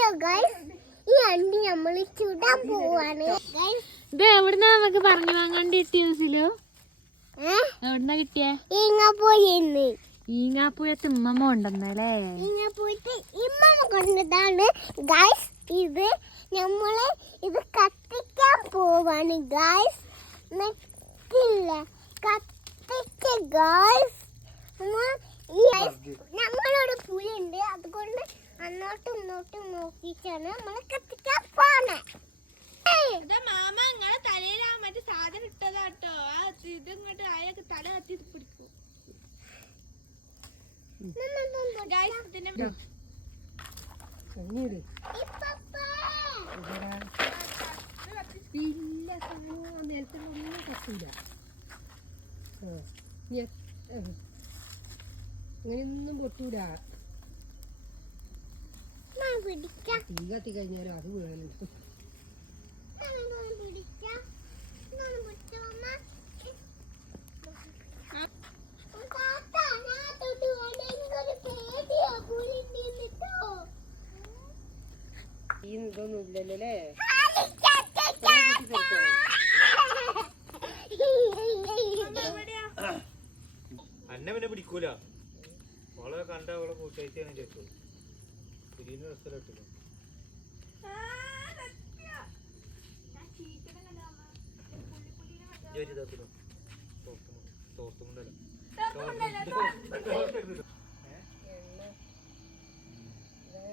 Hello guys, ഈ അണ്ടി നമ്മൾ ചുടാൻ പോവാണ്. ഇത് എവിടുന്നാ നമുക്ക് പറഞ്ഞു വാങ്ങാണ്ട് കിട്ടിയോ? എവിടുന്നാ കിട്ടിയേ? ഈങ്ങാപ്പൂയിന്ന്. ഈങ്ങാപ്പൂയത്ത് ഉമ്മമ്മ ഉണ്ടെന്നല്ലേ? ഈങ്ങാപ്പൂയത്ത് ഇമ്മമ്മ കൊണ്ടതാണ് ഗൈസ്. ഇത് നമ്മള് ഇത് കത്തിക്കാൻ പോവാണ് ഗൈസ്. നെറ്റില്ല കത്തിക്ക ഗൈസ്. ഞങ്ങളോട് പുലിയുണ്ട്, അതുകൊണ്ട് അങ്ങോട്ടും ഇങ്ങോട്ടും നോക്കിച്ചാണ് നമ്മള് കത്തിക്കാൻ പോണേ. മാമ നിങ്ങളെ തലയിലാ മറ്റേ സാധനം ഇട്ടതാട്ടോ. ആ ഇത് ഇങ്ങോട്ട് അയാൾക്ക് തല കത്തി പിടിക്കും. അങ്ങനെയൊന്നും പൊട്ടൂല. തീ കത്തി കഴിഞ്ഞാലും അത് വീഴലുണ്ട്. ഇതൊന്നും ഇല്ലല്ലേ? അന്നെ പിന്നെ പിടിക്കൂല. അവളെ കണ്ട അവളെ കൂട്ടായിട്ടാണ് ചേച്ചു തിരിയുന്ന സ്ഥലത്തില്ല.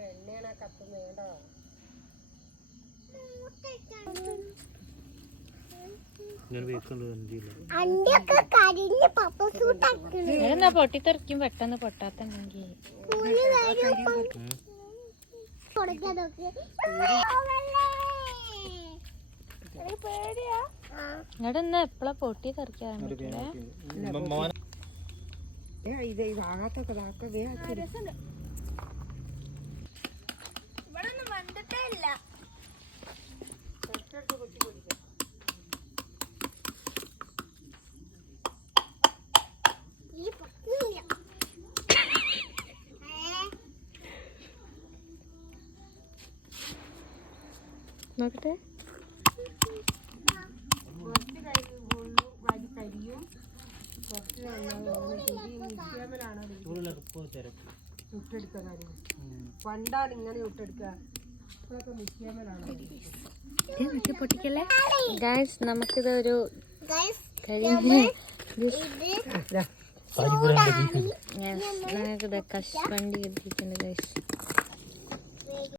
എണ്ണയാണ് കത്തുന്നത് കേട്ടോ. എന്നാ പൊട്ടിത്തെറിക്കും പെട്ടെന്ന് പൊട്ടാത്തുണ്ടെങ്കിൽ. ഇവിടെ എന്നാ എപ്പളാ പൊട്ടി തെറിക്കാൻ പറ്റില്ല. ഇത് ഇതാകാത്തൊക്കെ ഇതാക്ക വേഗം. നോക്കട്ടെ. പണ്ടാണ് ഇങ്ങനെ ഇട്ടെടുക്കുക. പൊട്ടിക്കല്ലേ ഗൈസ്. നമുക്കിതൊരു ഞങ്ങൾക്കിത് കശുവണ്ടി കിട്ടിയിട്ടുണ്ട് ഗൈസ്.